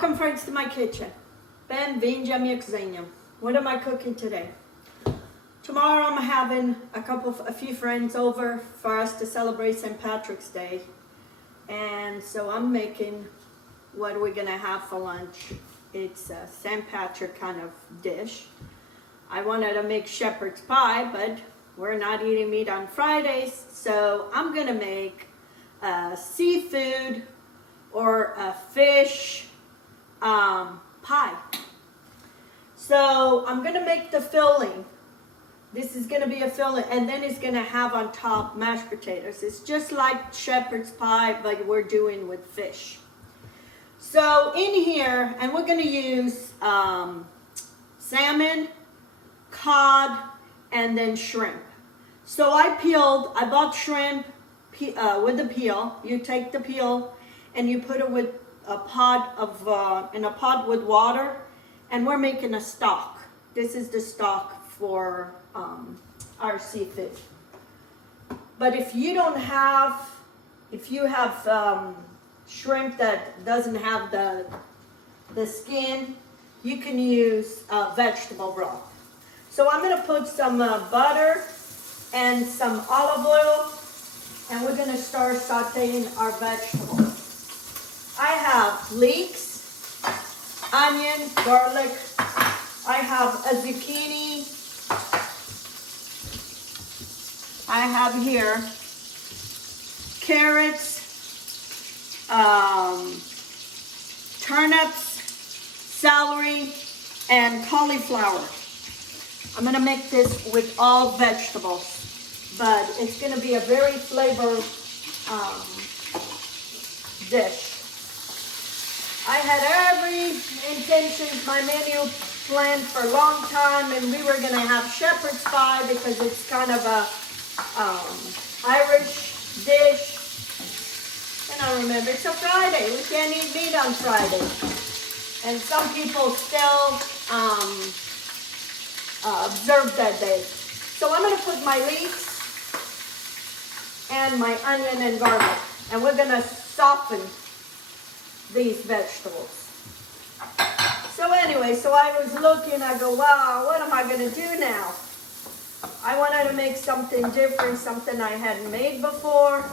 Welcome friends to my kitchen. Bem-vindos à cozinha. What am I cooking today? Tomorrow I'm having a few friends over for us to celebrate St. Patrick's Day. And so I'm making what we're gonna have for lunch. It's a St. Patrick kind of dish. I wanted to make shepherd's pie, but we're not eating meat on Fridays, so I'm gonna make a seafood or a fish pie. So I'm gonna make the filling. This is gonna be a filling, and then it's gonna have on top mashed potatoes. It's just like shepherd's pie, but we're doing with fish. So in here, and we're gonna use salmon, cod, and then shrimp. So I bought shrimp with the peel. You take the peel and you put it with in a pot with water, and we're making a stock. This is the stock for our seafood. But if you have shrimp that doesn't have the skin, you can use vegetable broth. So I'm gonna put some butter and some olive oil, and we're gonna start sauteing our vegetables. I have leeks, onion, garlic. I have a zucchini. I have here carrots, turnips, celery, and cauliflower. I'm gonna make this with all vegetables, but it's gonna be a very flavored dish. I had every intention, my menu planned for a long time, and we were gonna have shepherd's pie because it's kind of a Irish dish. And I remember it's a Friday. We can't eat meat on Friday. And some people still observe that day. So I'm gonna put my leeks and my onion and garlic, and we're gonna soften these vegetables. So anyway, so I was looking, I go, wow, what am I gonna do now? I wanted to make something different, something I hadn't made before.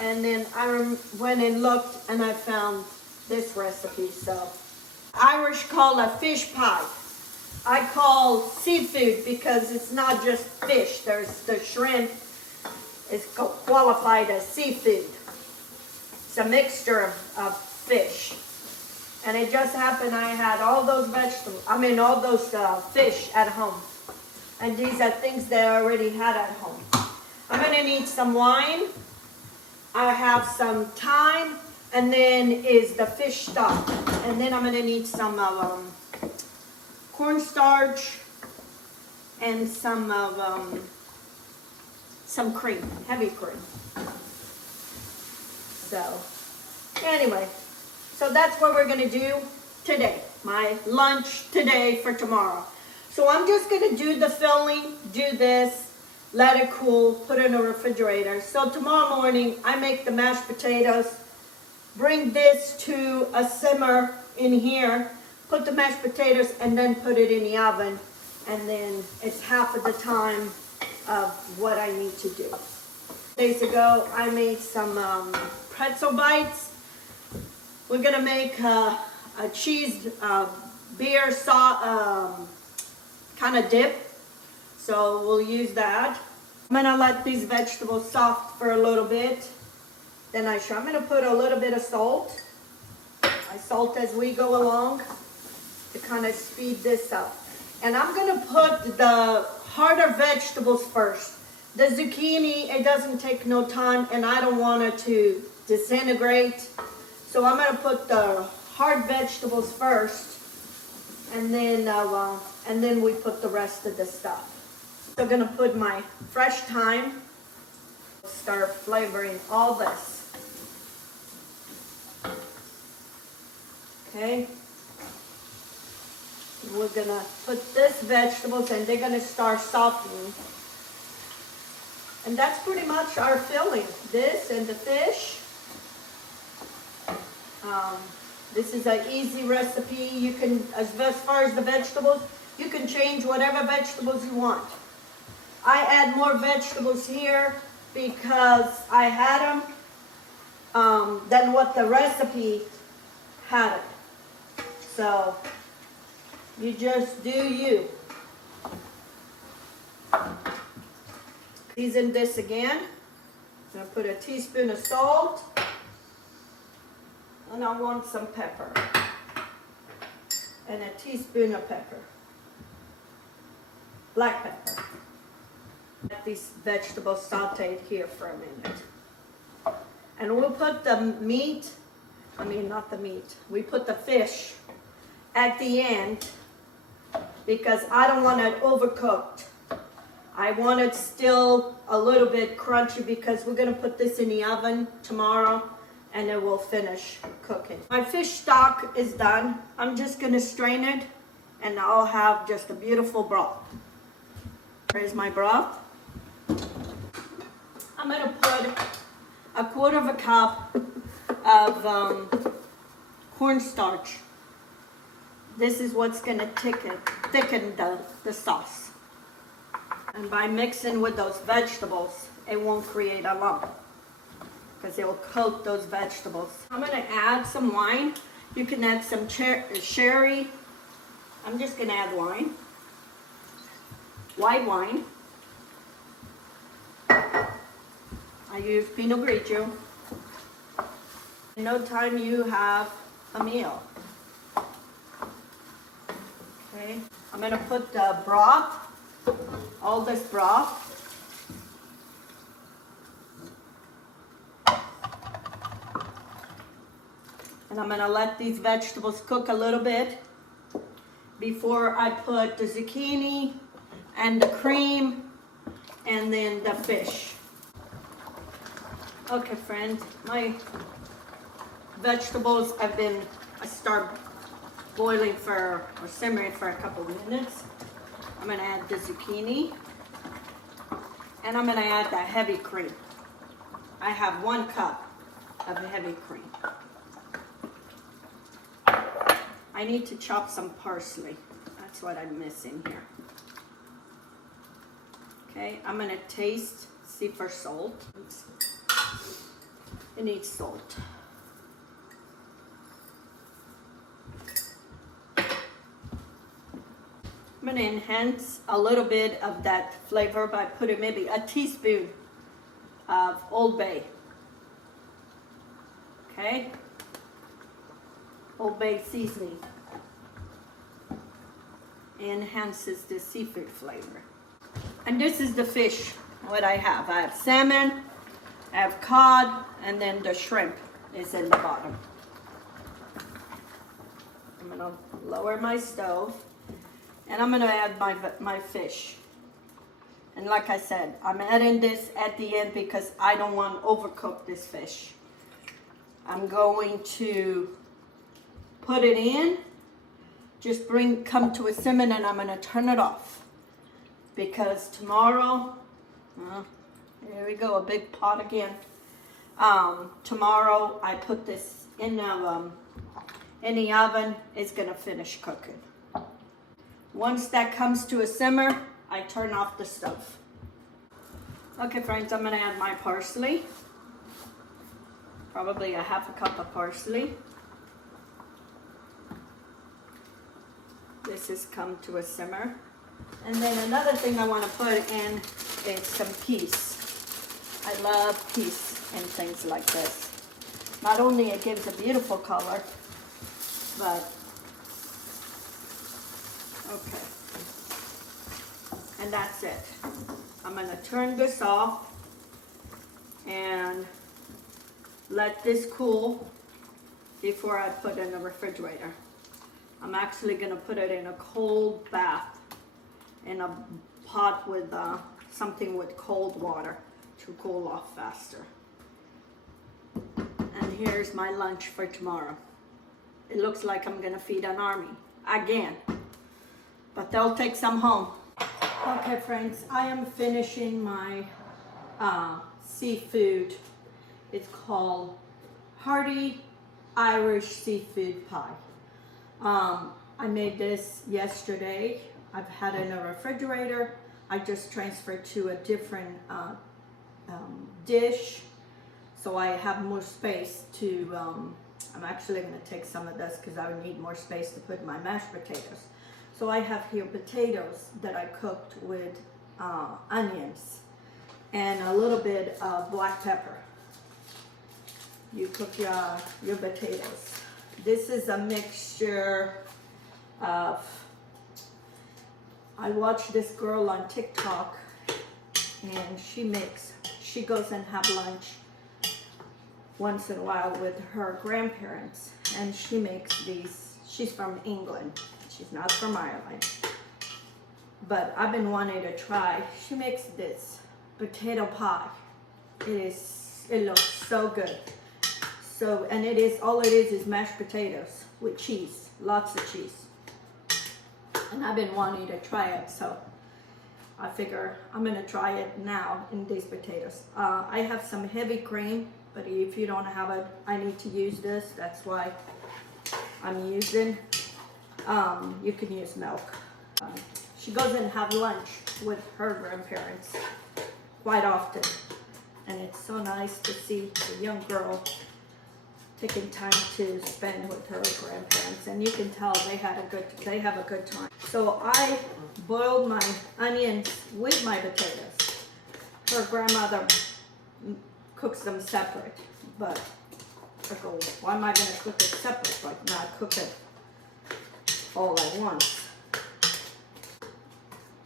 And then I went and looked, and I found this recipe. So Irish call a fish pie. I call seafood because it's not just fish. There's the shrimp is qualified as seafood. It's a mixture of fish. And it just happened I had all those fish at home. And these are things that I already had at home. I'm gonna need some wine. I have some thyme, and then is the fish stock. And then I'm gonna need some cornstarch and some cream, heavy cream. So anyway, so that's what we're gonna do today. My lunch today for tomorrow. So I'm just gonna do the filling, do this, let it cool, put it in the refrigerator. So tomorrow morning, I make the mashed potatoes, bring this to a simmer in here, put the mashed potatoes, and then put it in the oven. And then it's half of the time of what I need to do. Days ago, I made some pretzel bites. We're gonna make a cheese beer sauce kind of dip. So we'll use that. I'm gonna let these vegetables soft for a little bit. Then I'm gonna put a little bit of salt. I salt as we go along to kind of speed this up. And I'm gonna put the harder vegetables first. The zucchini, it doesn't take no time, and I don't want it to disintegrate. So I'm gonna put the hard vegetables first, and then we put the rest of the stuff. So I'm gonna put my fresh thyme, start flavoring all this. Okay. We're gonna put this vegetables, and they're gonna start softening. And that's pretty much our filling. This and the fish. This is an easy recipe. You can, as far as the vegetables, you can change whatever vegetables you want. I add more vegetables here because I had them than what the recipe had it. So you just do you. Season this again. I'm gonna put a teaspoon of salt, and I want some pepper, and a teaspoon of pepper, black pepper. Let these vegetables sauteed here for a minute. And we'll put the meat, not the meat, we put the fish at the end because I don't want it overcooked. I want it still a little bit crunchy because we're gonna put this in the oven tomorrow and it will finish cooking. My fish stock is done. I'm just gonna strain it and I'll have just a beautiful broth. Here's my broth. I'm gonna put a quarter of a cup of cornstarch. This is what's gonna thicken the sauce. And by mixing with those vegetables, it won't create a lump because it will coat those vegetables. I'm gonna add some wine. You can add some sherry. I'm just gonna add wine. White wine. I use Pinot Grigio. In no time you have a meal. Okay, I'm gonna put the broth, all this broth. And I'm gonna let these vegetables cook a little bit before I put the zucchini and the cream and then the fish. Okay, friends, my vegetables I start boiling or simmering for a couple of minutes. I'm gonna add the zucchini and I'm gonna add the heavy cream. I have 1 cup of heavy cream. I need to chop some parsley. That's what I'm missing here. Okay, I'm gonna see for salt. It needs salt. I'm gonna enhance a little bit of that flavor by putting maybe a teaspoon of Old Bay. Okay? Old Bay seasoning. Enhances the seafood flavor. And this is the fish, what I have. I have salmon, I have cod, and then the shrimp is in the bottom. I'm gonna lower my stove, and I'm gonna add my fish. And like I said, I'm adding this at the end because I don't want to overcook this fish. I'm going to put it in, just come to a simmer, and I'm gonna turn it off. Because tomorrow, here we go, a big pot again. Tomorrow I put this in the oven, it's gonna finish cooking. Once that comes to a simmer, I turn off the stove. Okay, friends, I'm gonna add my parsley. Probably a half a cup of parsley. This has come to a simmer. And then another thing I want to put in is some peas. I love peas and things like this. Not only it gives a beautiful color, but okay. And that's it. I'm going to turn this off and let this cool before I put it in the refrigerator. I'm actually going to put it in a cold bath in a pot with something with cold water to cool off faster. And here's my lunch for tomorrow. It looks like I'm gonna feed an army again, but they'll take some home. Okay, friends, I am finishing my seafood. It's called Hearty Irish seafood pie. I made this yesterday. I've had it in a refrigerator. I just transferred to a different dish, so I have more space to, I'm actually going to take some of this because I would need more space to put my mashed potatoes. So I have here potatoes that I cooked with onions and a little bit of black pepper. You cook your potatoes. This is a mixture of, I watched this girl on TikTok, and she goes and have lunch once in a while with her grandparents, and she makes these. She's from England. She's not from Ireland. But I've been wanting to try. She makes this potato pie. It looks so good. So, and all it is mashed potatoes with cheese, lots of cheese. And I've been wanting to try it, so I figure I'm gonna try it now in these potatoes. I have some heavy cream, but if you don't have it, I need to use this. That's why I'm using. You can use milk. She goes and have lunch with her grandparents quite often, and it's so nice to see a young girl taking time to spend with her grandparents, and you can tell they have a good time. So I boiled my onions with my potatoes. Her grandmother cooks them separate, but I go, why am I going to cook it separate? Like, not cook it all at once.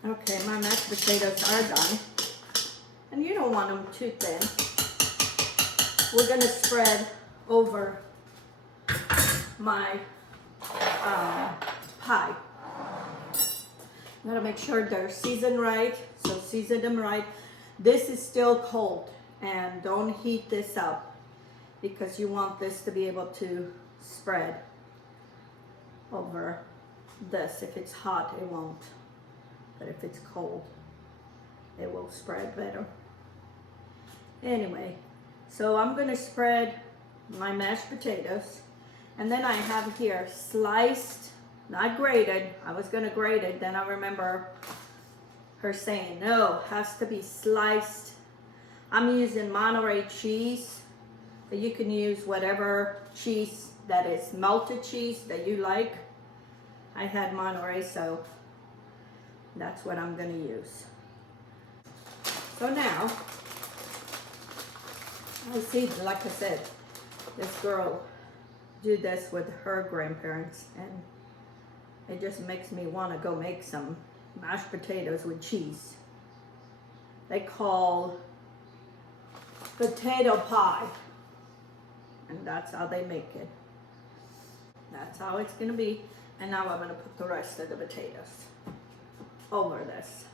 Okay, my mashed potatoes are done, and you don't want them too thin. We're going to spread over my pie. I'm gonna make sure they're seasoned right, so season them right. This is still cold, and don't heat this up because you want this to be able to spread over this. If it's hot, it won't, but if it's cold, it will spread better. Anyway, so I'm gonna spread my mashed potatoes, and then I have here sliced, not grated. I was gonna grate it, then I remember her saying no, has to be sliced. I'm using Monterey cheese, but you can use whatever cheese that is melted cheese that you like. I had Monterey, so that's what I'm gonna use. So now I see, like I said, this girl do this with her grandparents, and it just makes me want to go make some mashed potatoes with cheese. They call potato pie, and that's how they make it. That's how it's gonna be. And now I'm gonna put the rest of the potatoes over this.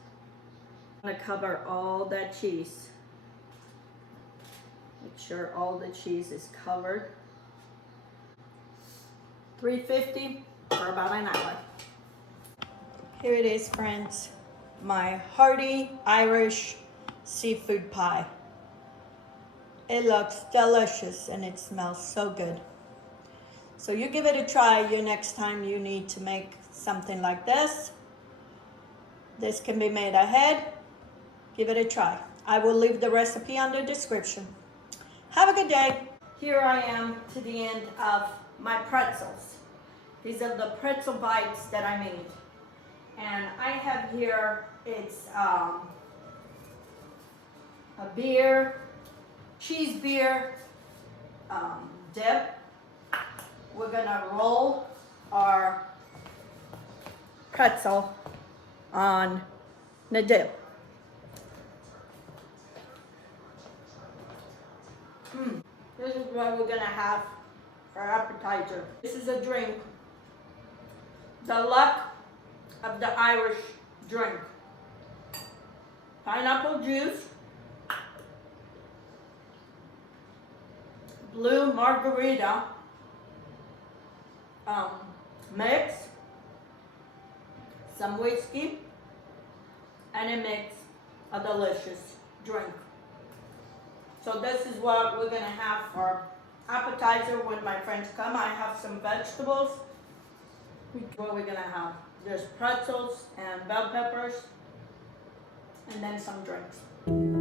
I'm gonna cover all that cheese. Make sure all the cheese is covered. 350 for about an hour. Here it is, friends. My Hearty Irish seafood pie. It looks delicious and it smells so good. So you give it a try next time you need to make something like this. This can be made ahead. Give it a try. I will leave the recipe on the description. Have a good day. Here I am to the end of my pretzels. These are the pretzel bites that I made. And I have here, it's a beer, cheese beer dip. We're gonna roll our pretzel on the dip. This is what we're gonna have for appetizer. This is a drink. The luck of the Irish drink. Pineapple juice, blue margarita mix, some whiskey, and it makes a delicious drink. So this is what we're gonna have for appetizer when my friends come. I have some vegetables. What are we gonna have? There's pretzels and bell peppers, and then some drinks.